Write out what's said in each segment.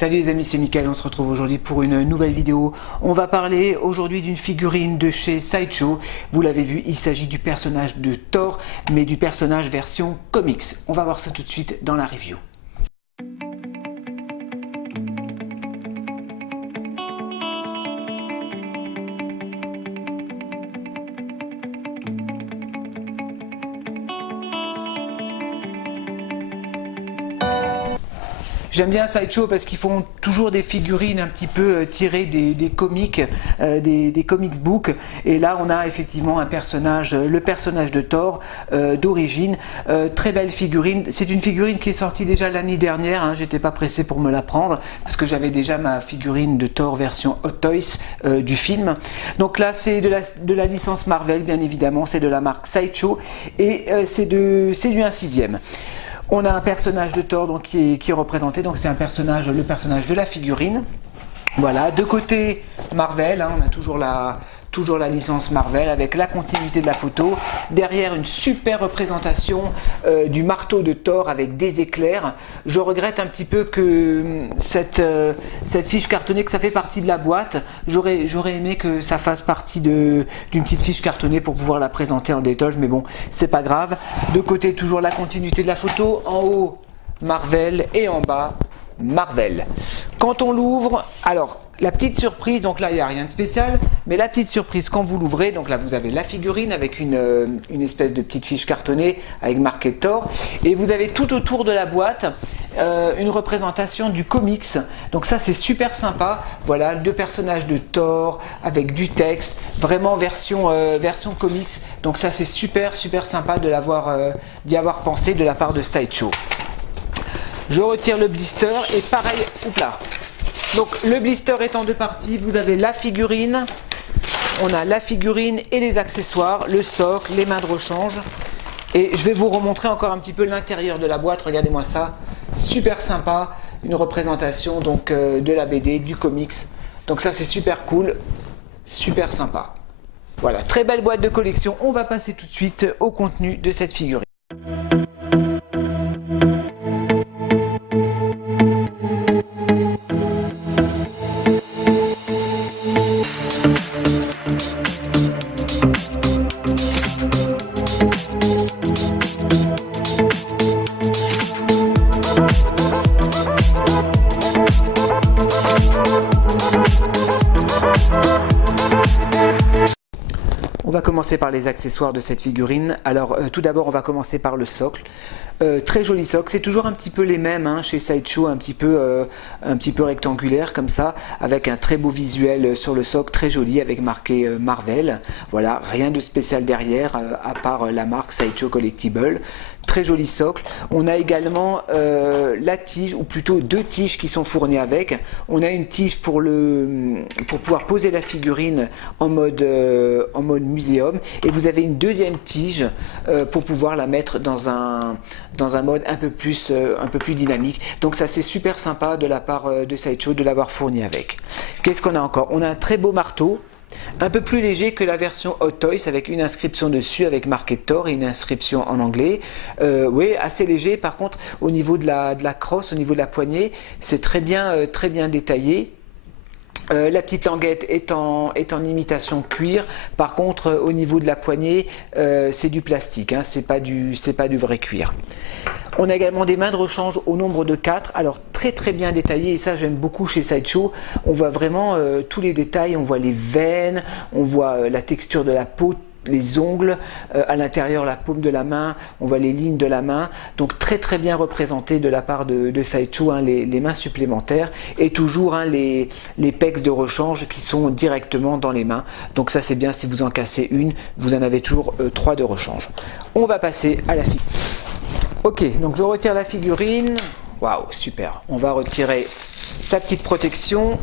Salut les amis, c'est Mickaël, on se retrouve aujourd'hui pour une nouvelle vidéo. On va parler aujourd'hui d'une figurine de chez Sideshow. Vous l'avez vu, il s'agit du personnage de Thor, mais du personnage version comics. On va voir ça tout de suite dans la review. J'aime bien Sideshow parce qu'ils font toujours des figurines un petit peu tirées des comics, des comics books. Et là, on a effectivement un personnage, le personnage de Thor d'origine. Très belle figurine. C'est une figurine qui est sortie déjà l'année dernière. Hein. J'étais pas pressé pour me la prendre parce que j'avais déjà ma figurine de Thor version Hot Toys du film. Donc là, c'est de la licence Marvel, bien évidemment. C'est de la marque Sideshow et c'est du 1/6. On a un personnage de Thor donc, qui est représenté, donc c'est le personnage de la figurine. Voilà, de côté Marvel, hein, on a toujours la licence Marvel avec la continuité de la photo. Derrière, une super représentation du marteau de Thor avec des éclairs. Je regrette un petit peu que cette fiche cartonnée, que ça fait partie de la boîte. J'aurais aimé que ça fasse partie d'une petite fiche cartonnée pour pouvoir la présenter en détail, mais bon, c'est pas grave. De côté, toujours la continuité de la photo. En haut, Marvel et en bas, Marvel. Quand on l'ouvre, alors la petite surprise, donc là il n'y a rien de spécial, mais la petite surprise quand vous l'ouvrez, donc là vous avez la figurine avec une espèce de petite fiche cartonnée avec marqué Thor, et vous avez tout autour de la boîte une représentation du comics. Donc ça c'est super sympa. Voilà, deux personnages de Thor avec du texte, vraiment version comics. Donc ça c'est super sympa d'y avoir pensé de la part de Sideshow. Je retire le blister et pareil, là. Donc le blister est en deux parties, vous avez la figurine, on a la figurine et les accessoires, le socle, les mains de rechange. Et je vais vous remontrer encore un petit peu l'intérieur de la boîte, regardez-moi ça, super sympa, une représentation donc de la BD, du comics. Donc ça c'est super cool, super sympa. Voilà, très belle boîte de collection, on va passer tout de suite au contenu de cette figurine. On va commencer par les accessoires de cette figurine. Alors tout d'abord on va commencer par le socle. Très joli socle, c'est toujours un petit peu les mêmes hein, chez Sideshow, un petit peu rectangulaire comme ça, avec un très beau visuel sur le socle, très joli avec marqué Marvel. Voilà, rien de spécial derrière à part la marque Sideshow Collectible. Très joli socle. On a également la tige, ou plutôt deux tiges qui sont fournies avec. On a une tige pour pouvoir poser la figurine en mode muséum, et vous avez une deuxième tige pour pouvoir la mettre dans un mode un peu plus dynamique. Donc ça c'est super sympa de la part de Sideshow de l'avoir fourni avec. Qu'est-ce qu'on a encore? On a un très beau marteau. Un peu plus léger que la version Hot Toys avec une inscription dessus avec marqué Thor et une inscription en anglais. Oui, assez léger. Par contre, au niveau de la crosse, au niveau de la poignée, c'est très bien détaillé. La petite languette est en imitation cuir. Par contre, au niveau de la poignée, c'est du plastique. Hein, c'est pas du vrai cuir. On a également des mains de rechange au nombre de 4. Alors très bien détaillées, et ça j'aime beaucoup chez Sideshow. On voit vraiment tous les détails. On voit les veines, on voit la texture de la peau, les ongles, à l'intérieur la paume de la main, on voit les lignes de la main, donc très bien représenté de la part de Sideshow, hein, les mains supplémentaires, et toujours hein, les pecs de rechange qui sont directement dans les mains. Donc ça c'est bien, si vous en cassez une, vous en avez toujours 3 de rechange. On va passer à la figurine. Ok, donc je retire la figurine. Waouh, super. On va retirer sa petite protection.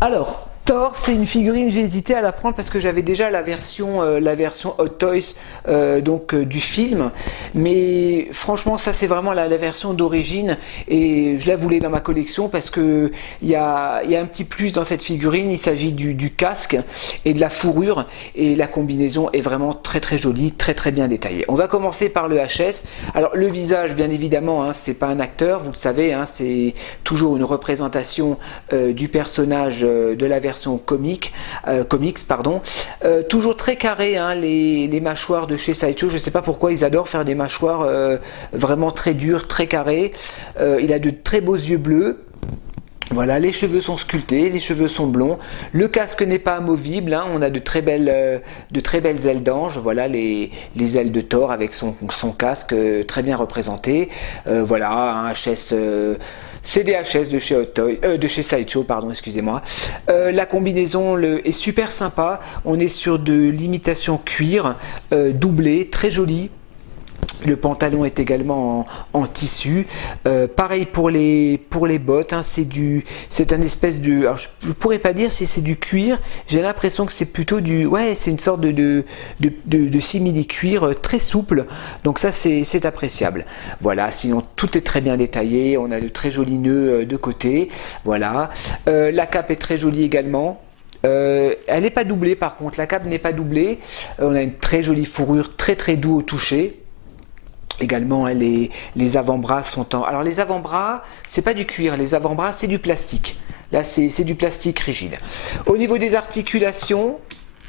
Alors, Thor, c'est une figurine, j'ai hésité à la prendre parce que j'avais déjà la version Hot Toys du film, mais franchement ça c'est vraiment la version d'origine et je la voulais dans ma collection parce que il y a un petit plus dans cette figurine. Il s'agit du casque et de la fourrure et la combinaison est vraiment très très jolie, très bien détaillée. On va commencer par le HS. Alors le visage, bien évidemment, hein, c'est pas un acteur, vous le savez, hein, c'est toujours une représentation du personnage de la version comics, toujours très carré, hein, les mâchoires de chez Sideshow. Je ne sais pas pourquoi ils adorent faire des mâchoires vraiment très dures, très carrées. Il a de très beaux yeux bleus. Voilà, les cheveux sont sculptés, les cheveux sont blonds, le casque n'est pas amovible, hein, on a de très belles ailes d'ange, voilà les ailes de Thor avec son casque très bien représenté. Voilà, un HS, c'est des HS de chez de chez Sideshow, pardon, excusez-moi. La combinaison est super sympa, on est sur de l'imitation cuir doublée, très jolie. Le pantalon est également en tissu. Pareil pour les bottes, hein, c'est un espèce de, alors je pourrais pas dire si c'est du cuir. J'ai l'impression que c'est plutôt c'est une sorte de simili-cuir très souple. Donc ça c'est appréciable. Voilà. Sinon tout est très bien détaillé. On a de très jolis nœuds de côté. Voilà. La cape est très jolie également. Elle n'est pas doublée par contre. La cape n'est pas doublée. On a une très jolie fourrure, très doux au toucher. Également, hein, les avant-bras sont en... Alors les avant-bras, c'est pas du cuir, les avant-bras c'est du plastique. Là c'est du plastique rigide. Au niveau des articulations,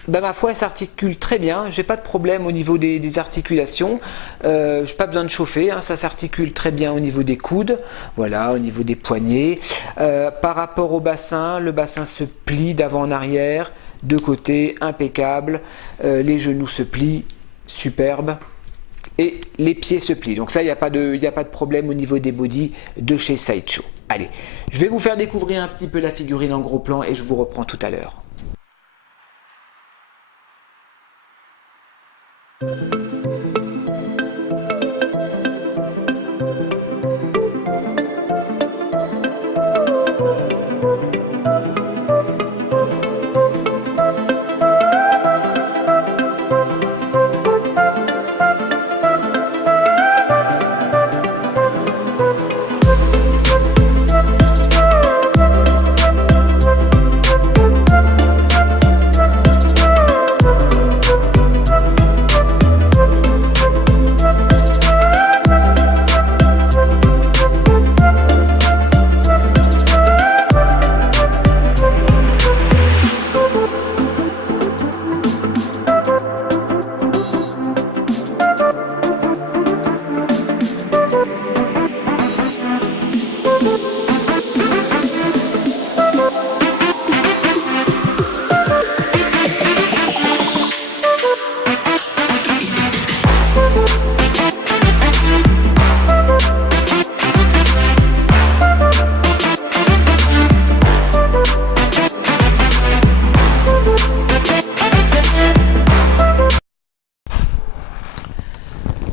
ma foi elle s'articule très bien, j'ai pas de problème au niveau des articulations, j'ai pas besoin de chauffer, hein, ça s'articule très bien au niveau des coudes, voilà, au niveau des poignets. Par rapport au bassin, le bassin se plie d'avant en arrière, de côté, impeccable, les genoux se plient, superbe. Et les pieds se plient. Donc ça, il n'y a pas de problème au niveau des bodys de chez Sideshow. Allez, je vais vous faire découvrir un petit peu la figurine en gros plan et je vous reprends tout à l'heure.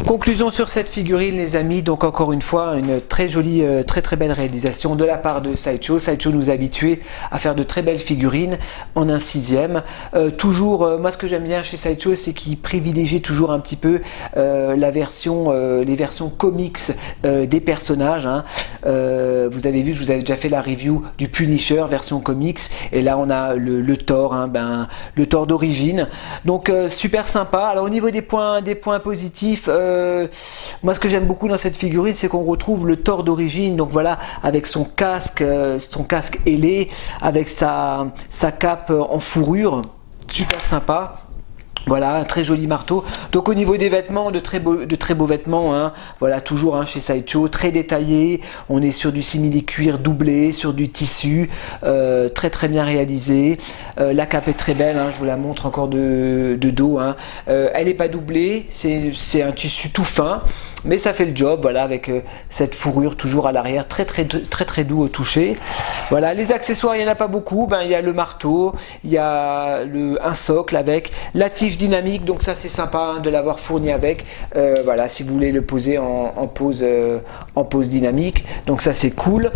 Conclusion sur cette figurine les amis, donc encore une fois une très jolie, très belle réalisation de la part de Sideshow. Sideshow nous a habitués à faire de très belles figurines en un sixième. Toujours, moi ce que j'aime bien chez Sideshow c'est qu'ils privilégient toujours un petit peu les versions comics des personnages. Hein. Vous avez vu, je vous avais déjà fait la review du Punisher version comics et là on a le Thor, hein, le Thor d'origine. Donc super sympa. Alors au niveau des points positifs, moi ce que j'aime beaucoup dans cette figurine c'est qu'on retrouve le Thor d'origine, donc voilà, avec son casque ailé, avec sa cape en fourrure, super sympa. Voilà, un très joli marteau. Donc au niveau des vêtements, de très beaux vêtements, hein. Voilà, toujours hein, chez Sideshow, très détaillé. On est sur du simili-cuir doublé, sur du tissu, très bien réalisé. La cape est très belle, hein, je vous la montre encore de dos. Hein. Elle n'est pas doublée, c'est un tissu tout fin, mais ça fait le job. Voilà, avec cette fourrure toujours à l'arrière, très doux au toucher. Voilà, les accessoires, il n'y en a pas beaucoup. Il y a le marteau, il y a un socle avec la tige affiche dynamique, donc ça c'est sympa hein, de l'avoir fourni avec. Voilà, si vous voulez le poser en pose dynamique, donc ça c'est cool.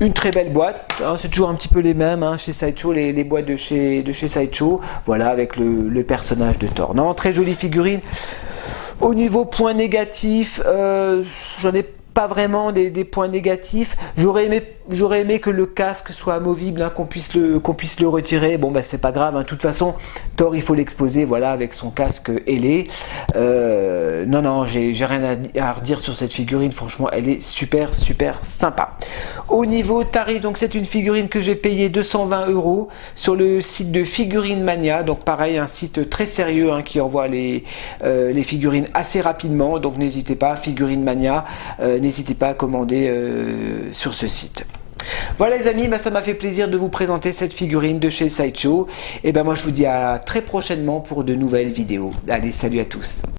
Une très belle boîte, hein, c'est toujours un petit peu les mêmes hein, chez Sideshow, les boîtes de chez Sideshow, voilà, avec le personnage de Thor. Non, très jolie figurine. Au niveau point négatif, j'en ai pas vraiment des points négatifs. J'aurais aimé que le casque soit amovible, hein, qu'on puisse le retirer. Bon, bah, c'est pas grave. Hein. De toute façon, Thor, il faut l'exposer, voilà, avec son casque ailé. Non, j'ai rien à redire sur cette figurine. Franchement, elle est super sympa. Au niveau tarif, donc c'est une figurine que j'ai payée 220 € sur le site de Figurine Mania. Donc pareil, un site très sérieux hein, qui envoie les figurines assez rapidement. Donc n'hésitez pas, Figurine Mania. N'hésitez pas à commander sur ce site. Voilà les amis, ça m'a fait plaisir de vous présenter cette figurine de chez Sideshow. Et moi je vous dis à très prochainement pour de nouvelles vidéos. Allez, salut à tous.